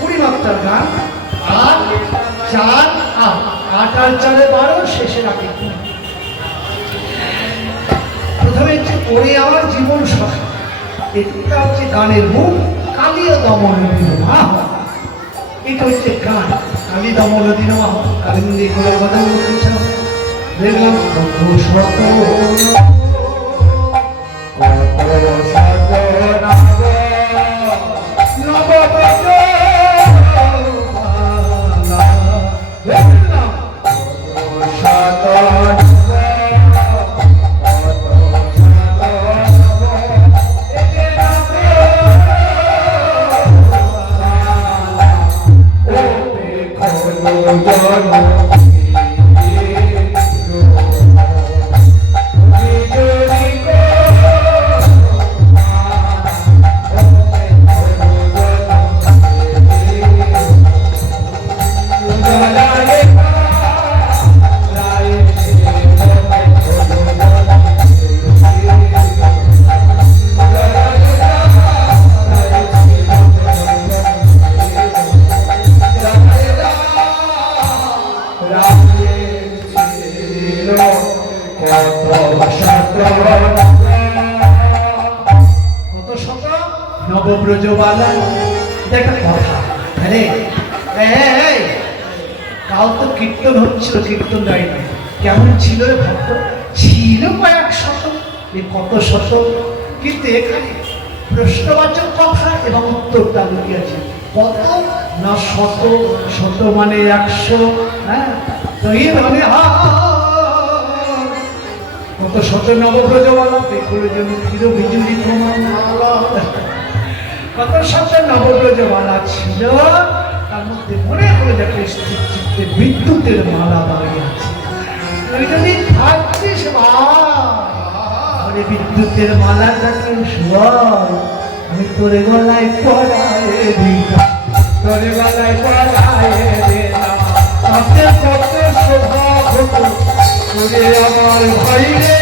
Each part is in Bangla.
20 মাত্রার গান, আর 4 8 8 আর 4 12 শেষের আগে। প্রথমে হচ্ছে ওরে আমার জীবন সখা, এটা হচ্ছে গানের মুখ। কালীয় দমনদী নমঃ, এটা হচ্ছে গান। কালী দমনদী নমঃ, কালী মন্দির খোলার কথা বলছিলাম। দেখলাম কত শত নবব্রজবালা। একটা কথা, কাল তো কীর্তন হচ্ছিল, কীর্তন গাইনি কেমন ছিল রে ভক্ত? ছিল কয়েক শত, কত শত, কিন্তু এখানে প্রশ্নবাচক কথা এবং উত্তরটা লুকিয়েছে। কত না শত, শত মানে 100। হ্যাঁ, কত শত নবব্রজবালা, এগুলোর জন্য ক্ষীর বিজুরি তোমার। কত শত নবব্রজবালা ছিল, তার মধ্যে মনে করে দেখে স্থির চিত্তে বিদ্যুতের মালা দাঁড়িয়ে আছে। তুই যদি থাকছিস ভাই, বিদ্যুতের মালাটাকে শোয়াল, আমি তোর গলায় পড়ায় দিলাম, তোর গলায় পড়ায় দিলাম। তাতে কত শোভা হতো তোরে আমার ভাই রে।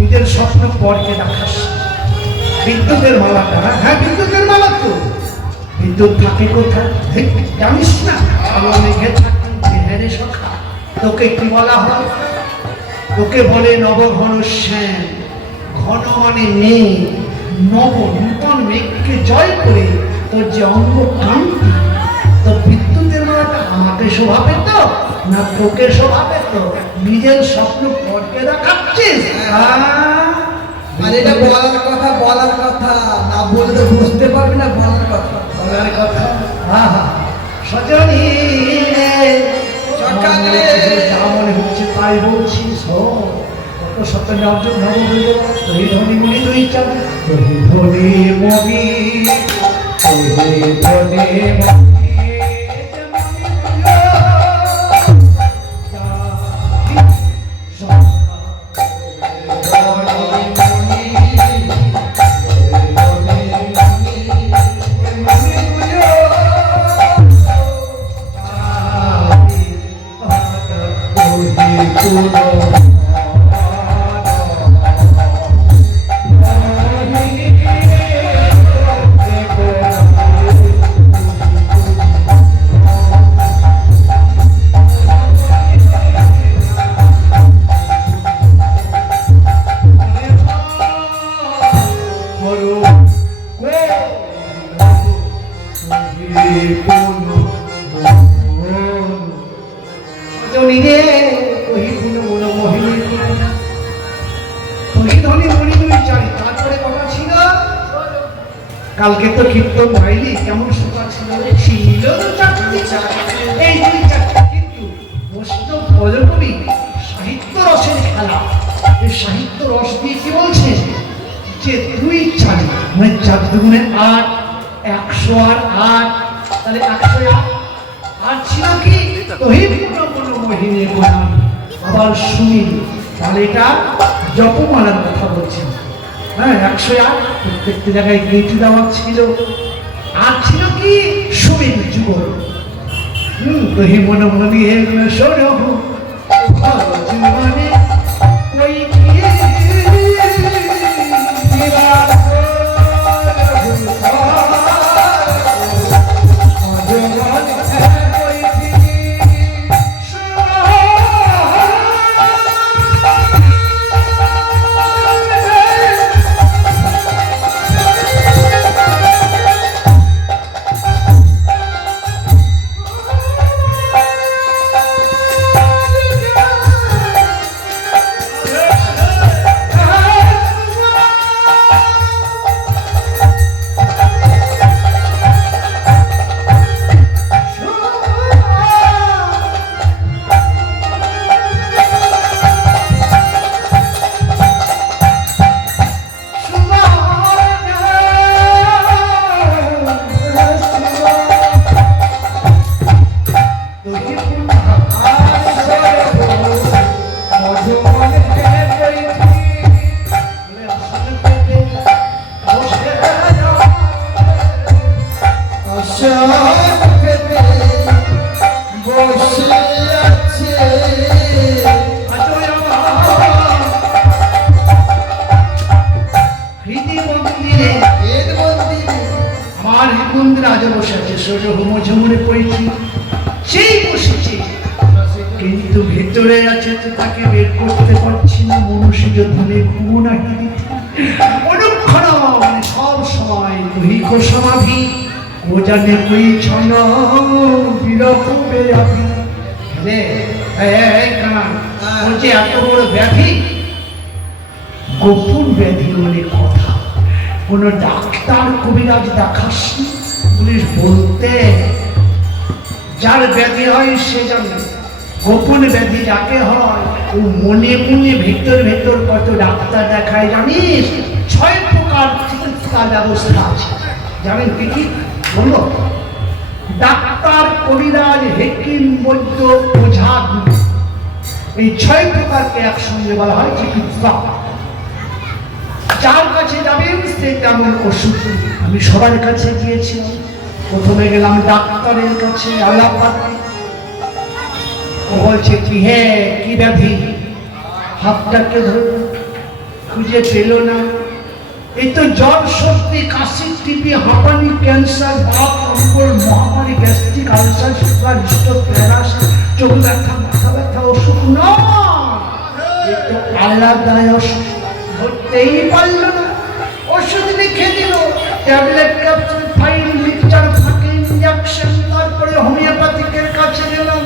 নিজের স্বপ্ন পরকে দেখাস। বিদ্যুতের মালাটা, হ্যাঁ বিদ্যুতের মালা তো। বিদ্যুৎ থাকে কোথায় জানিস না? মেঘে থাকে সখা। তোকে কি বলা হয়? তোকে বলে নবঘন শ্যাম। ঘন মানে নেই, নব নূতন মেঘকে জয় করে তোর যে অঙ্গ কান্তি, তোর বিদ্যুতের মালাটা আমাকে শোভাবে তো না তোকে শোভাবে? তো নিজের স্বপ্ন পরকে দেখাচ্ছিস। আর এটা বলার কথা, বলার কথা না বলে তো বুঝতে পারবি না। বলার কথা, বলার কথা। সজনী সকালে যা মনে হচ্ছে তাই বলছিস। কত শত ধনী মনি তুই চাল, ধনী মনি কালকে তো কীর্তন হয়নি, কেমন সুখা ছিল। ছিল এই দুই চারটি, কিন্তু বৈষ্ণব ভজকবি সাহিত্য রসের খেলা। এই সাহিত্য রস দিয়ে কি বলছে যে 2 4 মানে 4 দুগুণে 8, 100 আর 8, তাহলে 108। আর ছিল কি মোহিনী প্রণাম। আবার শুনি, তাহলে এটা জপমালার কথা বলছেন। হ্যাঁ 108 প্রত্যেকটি জায়গায় গেট দেওয়া ছিল। আর ছিল কি সুমির যুগল দহি মনে মনে এলো সরহ ভালো জীবনে ওই কিন্তু ভেতরে আছে তো তাকে বের করতে পারছি না। মনুষ্য ধনে ঘুমো নাকি অনুক্ষণ মানে সব সময় দৈহিক সমাধি ও জানে কই ছন বিরহ বেয়াবি রে এই কান বলছে এত বড় ব্যাধি গোপন ব্যাধি বলে কথা। কোন ডাক্তার কবিরাজ দেখাসনি। পুলিশ বলতে যার ব্যাধি হয় সে জানে। গোপন ব্যাধি যাকে হয় ও মনে মনে ভেতর ভেতর কত ডাক্তার দেখায় জানিস? 6 প্রকার চিকিৎসার ব্যবস্থা আছে। জানেন কি কি বললো? ডাক্তার, কবিরাজ, হেকিম, বৈদ্য, ওঝা, এই 6 প্রকারকে একসঙ্গে বলা হয় চিকিৎসা। যার কাছে যাবেন সে তেমন ওষুধ। আমি সবার কাছে গিয়েছিলাম। প্রথমে গেলাম ডাক্তারের কাছে, আলাপাতি। ও বলছে কি হে কি ব্যাধি? হাতটাকে ধরল, খুঁজে পেল না। এই তো জ্বর, সর্দি, কাশি, টিবি, হাঁপানি, ক্যান্সার, বাত, অম্বল, মহামারী, গ্যাস্ট্রিক, আলসার, সুগার, স্ট্রোক, প্যারাস, চোখ ব্যথা, মাথা ব্যথা অসুখ নয়। এই তো আলাদা অসুখ। ধরতেই পারল না। ওষুধ লিখে দিল, ট্যাবলেট, ক্যাপসুল, ফাইল, মিক্সচার, ফাঁকি, ইঞ্জেকশন। তারপরে হোমিওপ্যাথিকের কাছে গেলাম,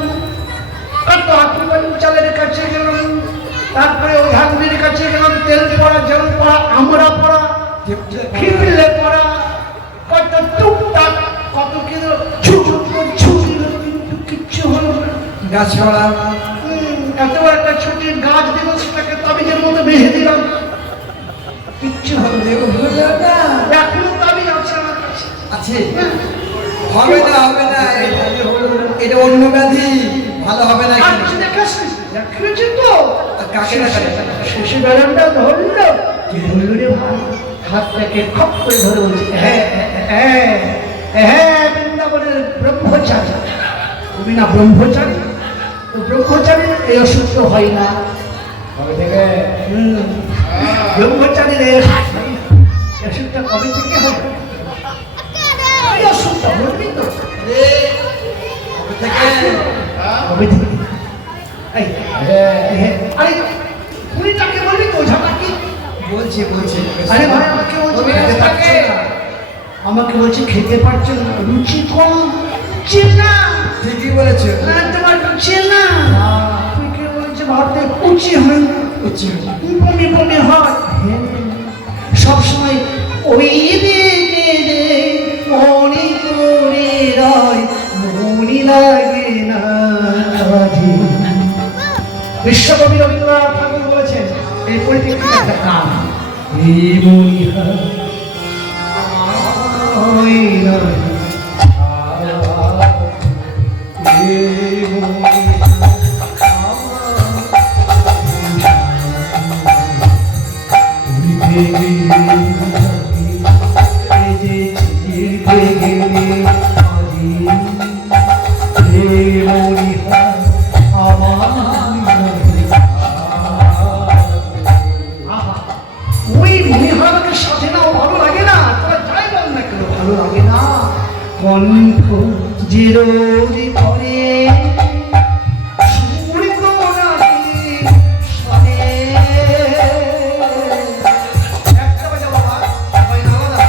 চালের কাছে গেলাম, তারপরে ওঝাগুলির কাছে গেলাম। তেল পড়া, জল পড়া, আমরা পড়া, ফিরলে পড়া, কত টুকটাক কত কিলো ছুটিল, কিন্তু কিচ্ছু হলো না। গাছ পড়া এত একটা ছুটির গাছ দিল, সেটাকে তাবিজের মতো বেঁধে দিলাম, কিচ্ছু হলো না। এখনো তাবিজ আছে আমার কাছে। আছে? হবে না, হবে না, এটা অন্য ব্যাধি, ভালো হবে না। দেখেছি তো শেষে বেড়ানটা ধরলো, কি ধরলো রে ভাই? হাতটাকে খপ করে ধরে বলছে হ্যাঁ হ্যাঁ হ্যাঁ বৃন্দাবনের ব্রহ্মচারী। তুমি না ব্রহ্মচারী? তো ব্রহ্মচারীর এই অসুখ তো হয় না। ব্রহ্মচারীর এই অসুখটা কবে থেকে হবে? এই অসুখটা বলবি তো কবে থেকে? আরে কুড়িটাকে বলবি তো ওঝাটা কি বলছে? আরে ভাই আমাকে বলছে খেতে পারছো না, রুচি কম, চেনা। ঠিকই বলেছো। তোমার চেনা তুই কে বলছে? ভারতে উচি হয় না, বমি বমি হয় সবসময়। ওই দিকে মনি করে রয়, মনি লাগে না কাজে। বিশ্বকবি রবীন্দ্রনাথ ঠাকুর বলেছেন এই পরিপ্রেক্ষিতে একটা গান, এই মনি হয় ভালো লাগে না কণ্ঠ যে রোজ করে সুর তো নাকি শোনে। একটা বাজা বাবা, সবাই নামা দাও।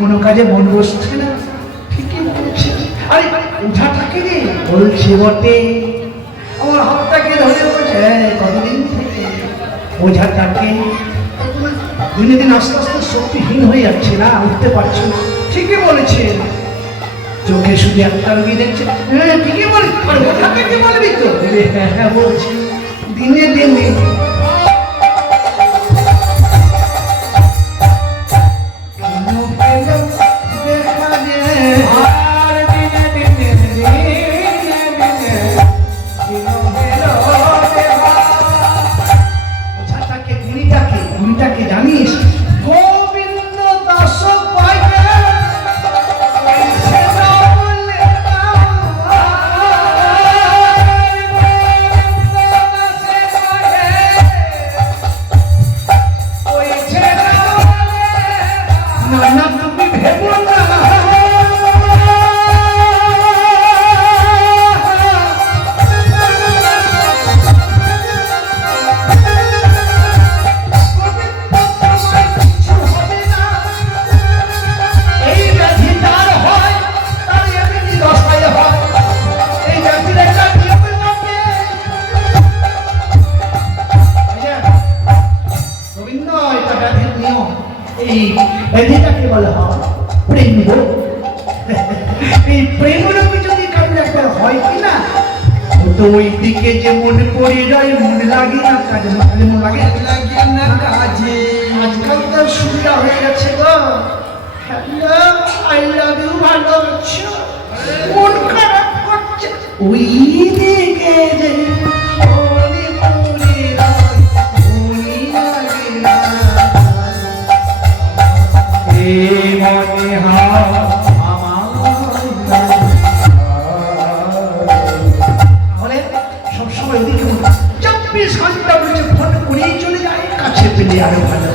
কোনো কাজে মন বসছে না, ঠিকই বলছে। আরে ওঝাটাকে রে বলছে বটে, আমার হাতটাকে ধরে বলছে কতদিন থেকে ওঝাটাকে দিনে দিন আস্তে আস্তে শক্তিহীন হয়ে যাচ্ছে না, উঠতে পারছে না। ঠিকই বলেছে, চোখে শুধু একটা রোগী দেখছে। হ্যাঁ ঠিকই বলে, ওঝাকে কি বলবি তো? হ্যাঁ হ্যাঁ বলছি, দিনে দিনে জানিস গোবিন্দ দাস পাইবে না তুমি ভেবো না ব্যাধিটাকে বলা হয় প্রেম। এই প্রেম রোগী যদি কারণ একটা হয় কিনা, তো ওই দিকে যে মনে পড়ে যায়, মনে লাগে না কাজে, কাজে মন লাগে না কাজে। আজকাল তো সুবিধা হয়ে গেছে গো, আই লাভ ইউ ভালোবাসা, মন খারাপ করছে ওই দিকে যে মনে পড়ে যায়, মনে লাগে না মনে হয় তাহলে সবসময় ওদিকে 24 ঘন্টা বলছে ফোন করেই চলে যায়, কাছে পেলে আরো ভালো।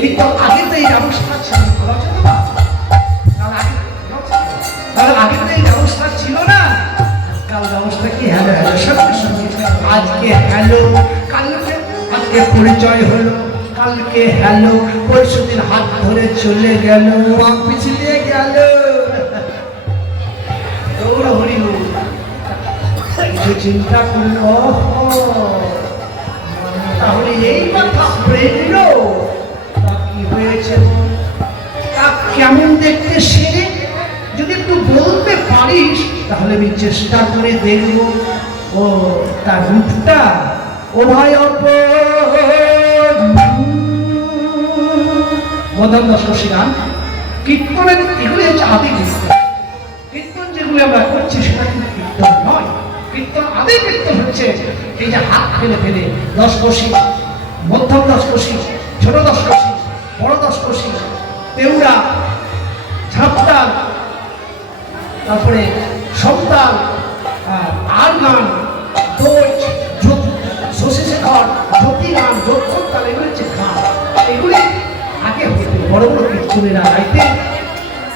কিন্তু আগে তো এই ব্যবস্থা ছিল, আগে তো এই ব্যবস্থা ছিল না। আজকাল ব্যবস্থা কি হ্যালো হ্যালো সঙ্গে সঙ্গে, আজকে হ্যালো কালকে, আজকে পরিচয় হলো কালকে হ্যালো, পরশুদিন হাত ধরে চলে গেল, পিছলে গেল। কিছু চিন্তা করলো, তাহলে এই কথা প্রেম কি হয়েছে, তা কেমন দেখতে সে যদি একটু বলতে পারিস তাহলে আমি চেষ্টা করে দেখবো। ও তার রূপটা ও ভাই মদন দাস রসিগান কীর্তনের এগুলি হচ্ছে আদি কীর্তন। কীর্তন যেগুলি আমরা করছি সেটা কিন্তু কীর্তন নয়। কীর্তন আদি কীর্তন হচ্ছে এই যে হাত ফেলে ফেলে 10 কষি, মধ্যম 10 কষি, ছোট 10 কষি, বড় 10 কষি, তেওড়া, ঝাপতাল, তারপরে সপ্তাল, আর গান, দোচ, শশী শেখর, জ্যোতি গান, যক্ষর তাল, এগুলি হচ্ছে গান। এগুলি আগে হতো বড় বড় কীর্তনেরা গাইতে,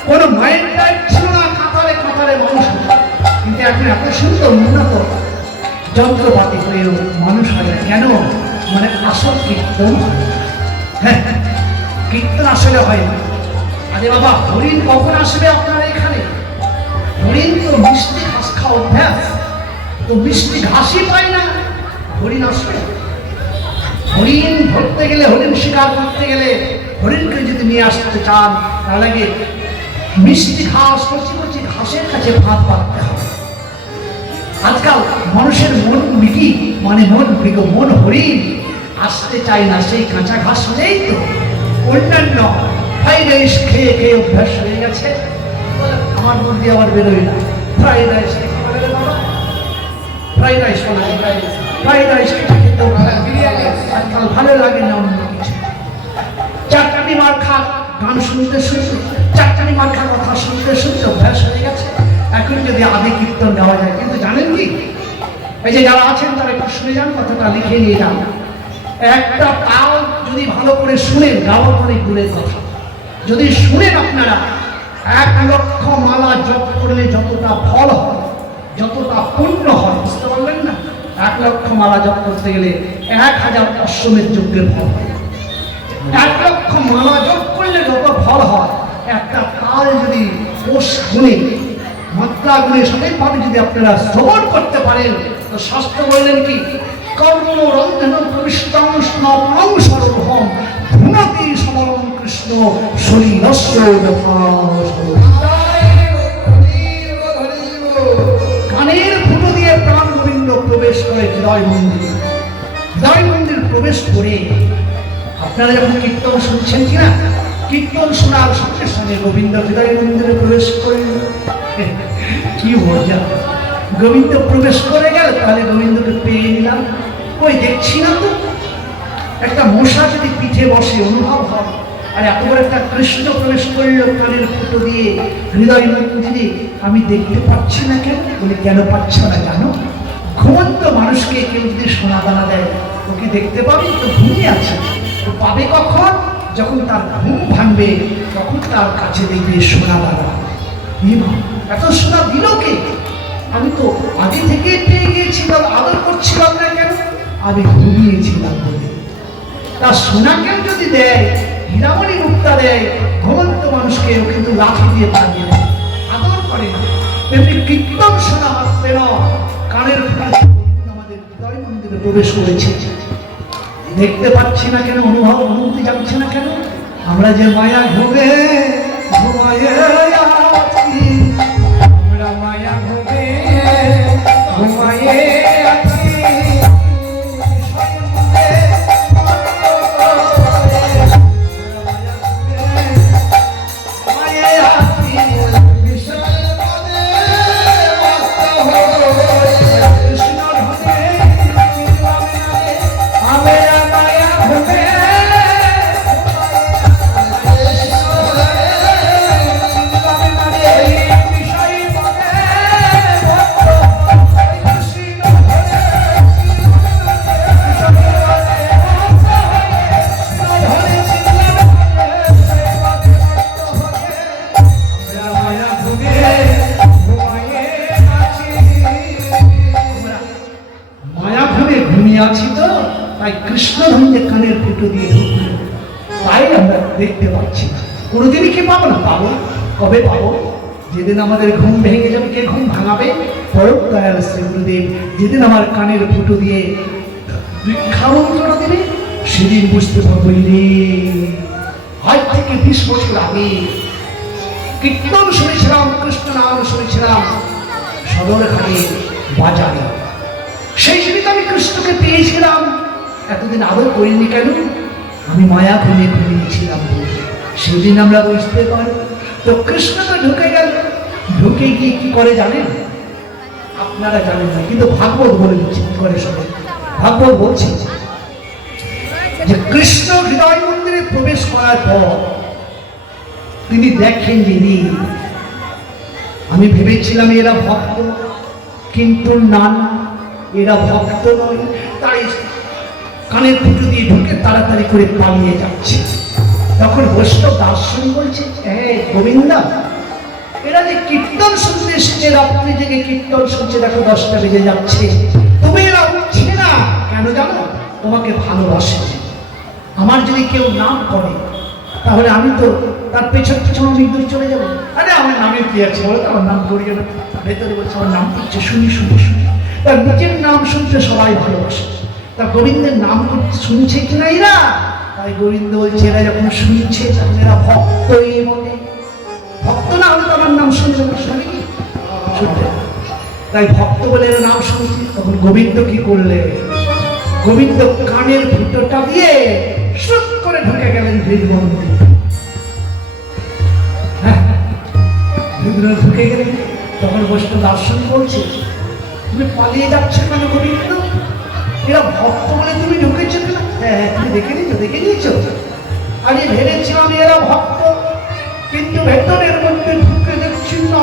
কোনো মাইন্ড টাইপ ছিল না, কাতারে কাতারে মানুষ। কিন্তু এখন এত সুন্দর উন্নত যন্ত্রপাতি হয়েও মানুষ হয় না কেন? মানে আসল কীর্তন হয় না। হ্যাঁ কীর্তন আসলে হয় না। আরে বাবা হরিণ কখন আসবে আপনার এখানে? হরিণ তো মিষ্টি ঘাস খাওয়া অভ্যাস, তো মিষ্টি ঘাসই পায় না, হরিণ আসবে? হরিণ ধরতে গেলে, হরিণ শিকার করতে গেলে, হরিণকে যদি নিয়ে আসতে চান তাহলে মিষ্টি ঘাস, কচি কচি ঘাসের কাছে ভাত পাততে হবে। আজকাল মানুষের মন মৃগী, মানে মন মৃগ, মন হরিণ আসতে চায় না, সেই কাঁচা ঘাস নেই তো অন্যান্য ফ্রাইড রাইস খেয়ে খেয়ে অভ্যাস হয়ে গেছে। আমার মুখ দিয়ে আবার বেরোয় না। Fried rice fried rice fried rice খেতে আজকাল ভালো লাগে না অন্য কিছু। চারটানি মার্খা গান শুনতে শুনতে, চারটানি মার্খা কথা শুনতে শুনতে অভ্যাস হয়ে গেছে। এখন যদি আদি কীর্তন গাওয়া যায়, কিন্তু জানেন কি, এই যে যারা আছেন তারা একটু শুনে যান, কথাটা লিখে নিয়ে যান। একটা তাল যদি ভালো করে শুনেন, গাওয়া অনেক দূরের কথা, যদি শুনেন আপনারা, 1,00,000 মালা জপ করলে যতটা ফল হয়, যতটা পুণ্য হয়, বুঝতে পারলেন না? 1,00,000 মালা জপ করতে গেলে 1000 অশ্বমেধ যজ্ঞের ফল হয়। 1,00,000 মালা জপ করলে যত ফল হয়, একটা তাল যদি কোষ গুণে, মাত্রা গুণে সঠিকভাবে যদি আপনারা শ্রবণ করতে পারেন, তো শাস্ত্র বললেন কি, কর্মরন্ধন প্রবিষ্টং স্নপনং সর্বহম ভুনতি সমরং কৃষ্ণ শরীরস্য যথা। কানের ফুটো দিয়ে প্রাণ গোবিন্দ প্রবেশ করে হৃদয় মন্দির। হৃদয় মন্দির প্রবেশ করে আপনারা যখন কীর্তন শুনছেন কিনা, কীর্তন শোনার সঙ্গে সঙ্গে গোবিন্দ হৃদয় মন্দিরে প্রবেশ করে। কি মজা! গোবিন্দ প্রবেশ করে গেল, তাহলে গোবিন্দকে পেয়ে নিলাম। ওই দেখছি না তো, একটা মশা যদি পিঠে বসে অনুভব হয়, আর এত বড় একটা কৃষ্ণ প্রবেশ করলো কানের ফুটো দিয়ে হৃদয় মন্দিরে, আমি দেখতে পাচ্ছি না কেন? বলে কেন পাচ্ছ না জানো? ঘুমন্ত মানুষকে কেউ যদি সোনা দানা দেয়, ওকে দেখতে পাবে তো ঘুমিয়ে আছে। তো পাবে কখন? যখন তার ঘুম ভাঙবে, তখন তার কাছে দেখবে সোনা দানা। এত সোনা দিল কে? আমি তো আগে থেকে পেয়ে গিয়েছিলাম, আদর করছিলাম না কেন? আমি ঘুমিয়েছিলাম বলে। তার সোনাকেও যদি দেয়, হীরামণি মুক্তা দেয়, ঘুমন্ত মানুষকে কিন্তু লাঠি দিয়ে তাড়িয়ে দেয়, আদর করে না। তেমনি কীর্তন শোনা মাত্র কানের ফুটে আমাদের হৃদয় মন্দিরে প্রবেশ করেছে। দেখতে পাচ্ছি না কেন? অনুভূতি যাচ্ছে না কেন? আমরা যে মায়া ঘুমে ঘুমায়ে আছি, আমরা মায়া ঘুমে ঘুমায়ে আছি, আছি তো, তাই কৃষ্ণ ধন্যে কানের ফুটো দিয়ে ঢুকল, তাই আমরা দেখতে পাচ্ছি। কোনোদিনই কি পাবো না? পাবো। কবে পাবো? যেদিন আমাদের ঘুম ভেঙে যাবে। কে ঘুম ভাঙাবে? পরম দয়াল শ্রী গুরুদেব যেদিন আমার কানের ফুটো দিয়ে দীক্ষামন্ত্র দেবে, সেদিন বুঝতে পারবো আজ থেকে 20 বছর আগে কীর্তন শুনেছিলাম, কৃষ্ণ নাম শুনেছিলাম সদরঘাটে বাজারে। সেই সেদিন আমি কৃষ্ণকে পেয়েছিলাম, এতদিন আদর করিনি কেন? আমি মায়া খুলে ঘুমিয়েছিলাম। সেদিন আমরা বুঝতে পারি। তো কৃষ্ণ তো ঢুকে গেল, ঢুকে গিয়ে কি করে জানেন? আপনারা জানেন না, কিন্তু ভাগবত বলে দিচ্ছি করে সবাই। ভাগবত বলছে যে কৃষ্ণ হৃদয় মন্দিরে প্রবেশ করার পর তিনি দেখেন যিনি, আমি ভেবেছিলাম এরা ভক্ত, কিন্তু না, এরা ভক্ত নয়। তাই কানের ফুটো দিয়ে ঢুকে তাড়াতাড়ি করে পালিয়ে যাচ্ছে। তখন বৈষ্ণব দার্শন বলছে, গোবিন্দা, এরা যে কীর্তন শুনতে এসেছে, রাত্রি জেগে কীর্তন শুনছে, দেখো 10টা বেজে যাচ্ছে, তুমি এরা উঠছে না কেন জানো? তোমাকে ভালোবাসে। আমার যদি কেউ নাম করে, তাহলে আমি তো তার পেছন পেছন অনেক দূর চলে যাবো। আরে আমার নামে কি আছে বলো তো? আমার নাম করিয়ে না। ভেতরে বলছে আমার নাম করছে, শুনি শুনি শুনি। তার নিজের নাম শুনতে সবাই ভালোবাসে। তা গোবিন্দের নাম শুনছে কিনা এরা? তাই গোবিন্দ বলছে এরা যখন শুনছে তখন এরা ভক্তই বটে। ভক্ত না হলে তো আমার নাম শুনবে না, শুনে কি শুনবে? তাই ভক্ত বলে এরা নাম শুনছে। তখন গোবিন্দ কি করলে? গোবিন্দ কানের ফুটোটা দিয়ে সুত করে ঢুকে গেলেন নির্বন্ধে। হ্যাঁ, ভিতরে ঢুকে গেলে তখন বৈষ্ণব দর্শন বলছে, তুমি পালিয়ে যাচ্ছ কেন গোবিন্দ? এরা ভক্ত বলে তুমি ঢুকেছো কেন? হ্যাঁ, তুমি দেখে নিয়েছো। আরে ভেবেছিলাম এরা ভক্ত, কিন্তু ভেতরের মধ্যে ঢুকে দেখছি না,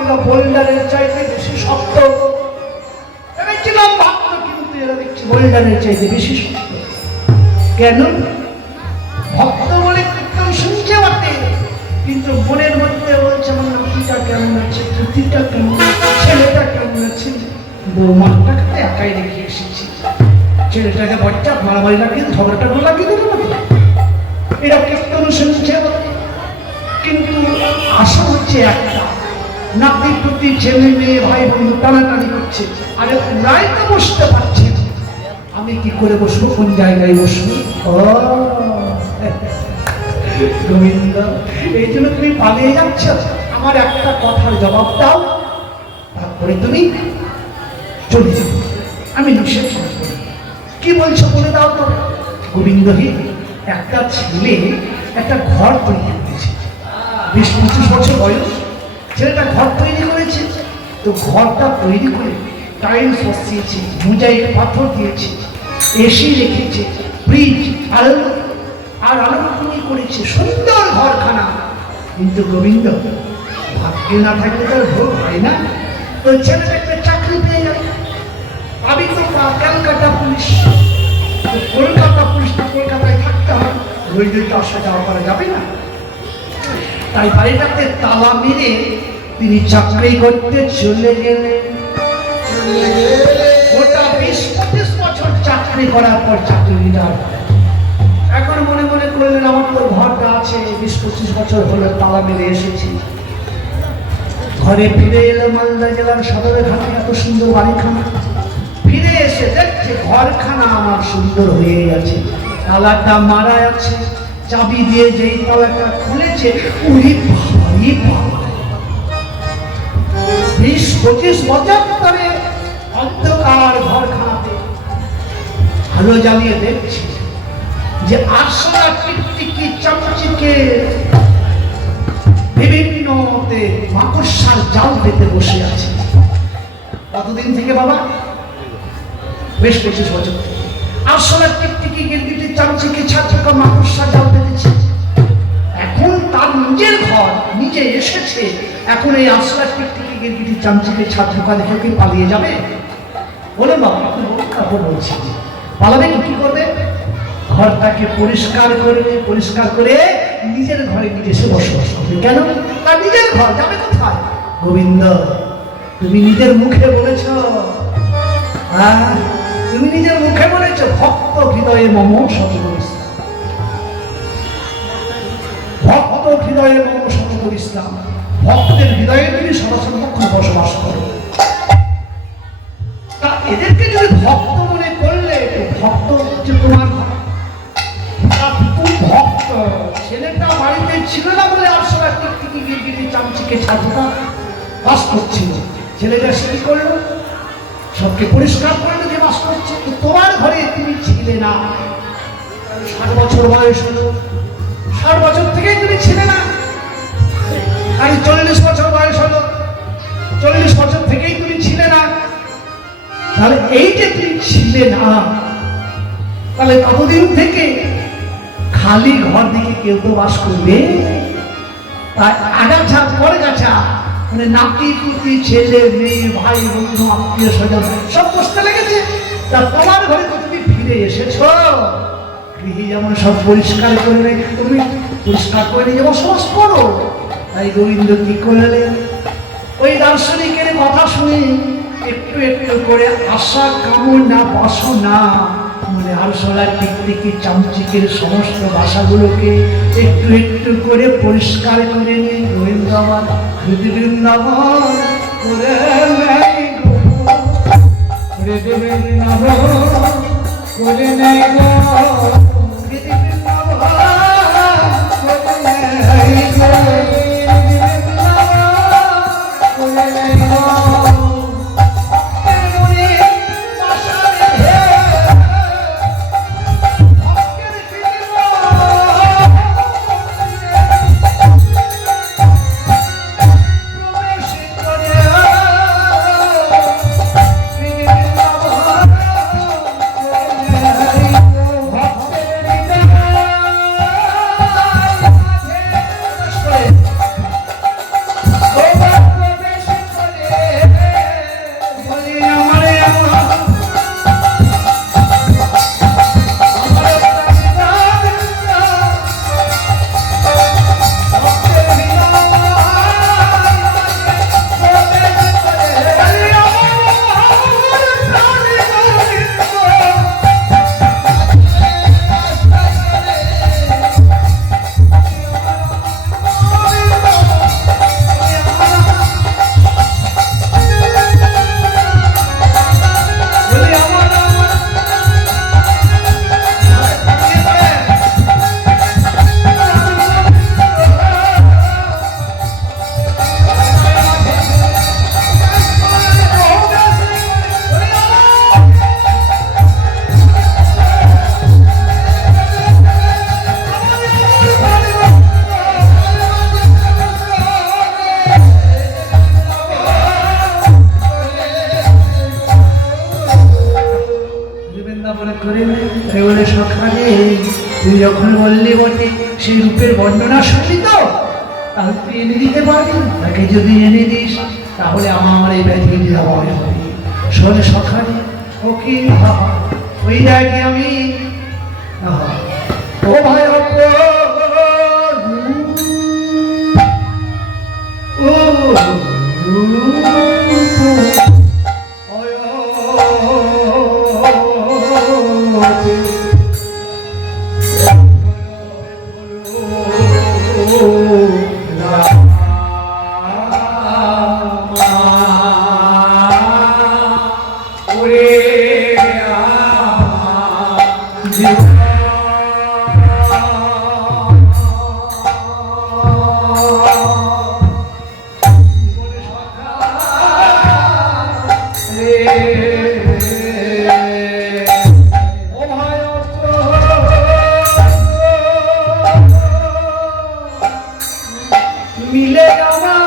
এরা বোল্ডারের চাইতে বেশি শক্ত। ভেবেছিলাম ভক্ত, কিন্তু এরা দেখছি বোল্ডারের চাইতে বেশি শক্ত। কেন? ভক্ত বলে কীর্তন শুনছে বটে, কিন্তু মনের মধ্যে বলছে আমার নাতিটা কেমন আছে, পুতিটা কেমন আছে, ছেলেটা কেমন আছে। বৌমাটাকে একাই রেখে এসেছি, ছেলেটাকে বচ্চা মারামারি লাগিয়ে ঝগড়াটা লাগিয়ে দেবো না। এরা কীর্তন শুনছে বটে, কিন্তু আশা হচ্ছে একটা, নাতি পুতি ছেলে মেয়ে ভাই বন্ধু টানাটানি করছে। আরে ওরাই তো বসতে পারছে, আমি কি করে বসবো, কোন জায়গায় বসবো? গোবিন্দ, এই জন্য তুমি পালিয়ে যাচ্ছ। আমার একটা কথার জবাব দাও, তারপরে তুমি চলে যাবে। আমি নিষেধ করব। কি বলছো বলে দাও তো। গোবিন্দ হে, একটা ছেলে একটা ঘর তৈরি করেছে, 20-25 বছর বয়স, ছেলেটা ঘর তৈরি করেছে। তো ঘরটা তৈরি করে টাইলস বসিয়েছে, মোজাইক পাথর দিয়েছে, এসি রেখেছে, ফ্রিজ আর আলোকময় করেছে, সুন্দর ঘরখানা। কিন্তু গোবিন্দ, ভাগ্যে না থাকলে তার ভোগ হয় না। তো ছেলেটা একটা চাকরি পেয়ে যাবে। আমি তো ক্যালকাটা পুলিশ, কলকাতা পুলিশ তো কলকাতায় থাকতে হয়, রোজ আসা যাওয়া করা যাবে না। তাই বাড়িটাতে তালা মেরে তিনি চাকরি করতে চলে গেলেন। গোটা 20-25 বছর চাকরি করার পর চাকরি রিটায়ার। এখন মনে মনে করলেন আমার তো ঘরটা আছে, 20-25 বছর হলো তালা মেরে এসেছি। ঘরে ফিরে এলো মালদা জেলার সদরে ঘাটে, এত সুন্দর বাড়িখানা। ফিরে এসে দেখছে ঘরখানা আমার সুন্দর হয়ে গেছে, তালাটা মারা আছে। চাবি দিয়ে যেই তালাটা খুলেছে, ওরে বাবা, 20-25 বছর ধরে অন্ধকার ঘরখানাতে আলো জ্বালিয়ে দেখছে যে আরশোলা টিকটিকি চামচিকে বিভিন্ন মাকড়সার জাল পেতে বসে আছে। কতদিন থেকে বাবা? বেশ 25 বছর থেকে। আরশোলা টিকটিকি গিরগিটি চামচিকে ছাড়া মাকড়সার জাল পেতেছে। এখন তার নিজের ঘর, নিজে এসেছে, এখন এই আরশোলা টিকটিকি গিরগিটি চামচিকে ছাড়া দেখে কি পালিয়ে যাবে? বলে বাবা, আপনি কাপড় বলছেন পালাবে কি করবে? ঘরটাকে পরিষ্কার করবে, পরিষ্কার করে নিজের ঘরে নিজে এসে বসবাস করবে। কেন? তার নিজের ঘর, যাবে কোথায়? গোবিন্দ, তুমি নিজের মুখে বলেছ, তুমি নিজের মুখে বলেছ, ভক্ত হৃদয়ে মম সতত ইসলাম। ভক্ত হৃদয়ে মম সতত ইসলাম, ভক্তের হৃদয়ে তুমি সর্বক্ষণ বসবাস করো। তা এদেরকে যদি ভক্ত মনে করলে, ভক্ত হচ্ছে তোমার ভক্ত। ছেলেটা বাড়িতে ছিল না বলে আরশোলা টিকটিকি গিরগিটি চামচিকে ছাড়া বাস করছিল। ছেলেটা সে কি করলো? সবকে পরিষ্কার করলো যে বাস করছে। তোমার ঘরে তুমি ছিলে না, 60 বছর বয়স হলো, 60 বছর থেকেই তুমি ছিলে না। আর 40 বছর বয়স হলো, 40 বছর থেকেই তুমি ছিলে না। তাহলে এই যে তুমি ছিলে না, তাহলে কতদিন থেকে খালি ঘর দিকে কেউ তো বাস করবে? তাই আগাছা পরে গাছা, মানে নাতি পুতি ছেলে মেয়ে ভাই বন্ধু আত্মীয় স্বজন সব বসতে লেগেছে। তা তোমার ঘরে তো তুমি ফিরে এসেছ, গৃহে যেমন সব পরিষ্কার করে রেখে তুমি পরিষ্কার করে নিয়ে বসবাস করো। তাই গোবিন্দ কি করলেন? ওই দার্শনিকের কথা শুনে একটু একটু করে আশা কামনা বাসনা, মানে আরশোলা টিকটিকি চামচিকের সমস্ত বাসাগুলোকে একটু একটু করে পরিষ্কার করে নিয়ে গোবিন্দ আমার হৃদয় বৃন্দাবন করে নেয় গো, হৃদয় বৃন্দাবন করে নেয় গো, হৃদয় বৃন্দাবন করে নেয় গো, হৃদয় বৃন্দাবন করে নেয় গো। তুই যখন বললি বটে সেই রূপের বর্ণনা শুনলি তো, তাহলে তুই এনে দিতে পারবি। তাকে যদি এনে দিস তাহলে আমার এই ব্যাধি নিরাময় হবে। শোন সখানে, ওকে ওই জায়গায় আমি ও ভাই মিলে আমার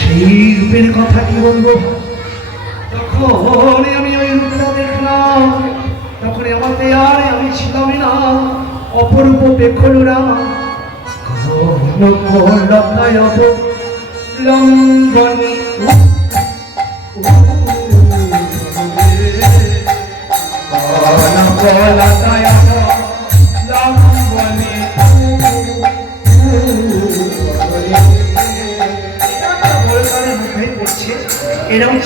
সেই রূপের কথা কি বলবো। যখন আমি ওই রূপটা দেখলাম তখন আমাদের আর আমি ছিলাম না, অপরূপ পেখলুরা লম্বনী এরকম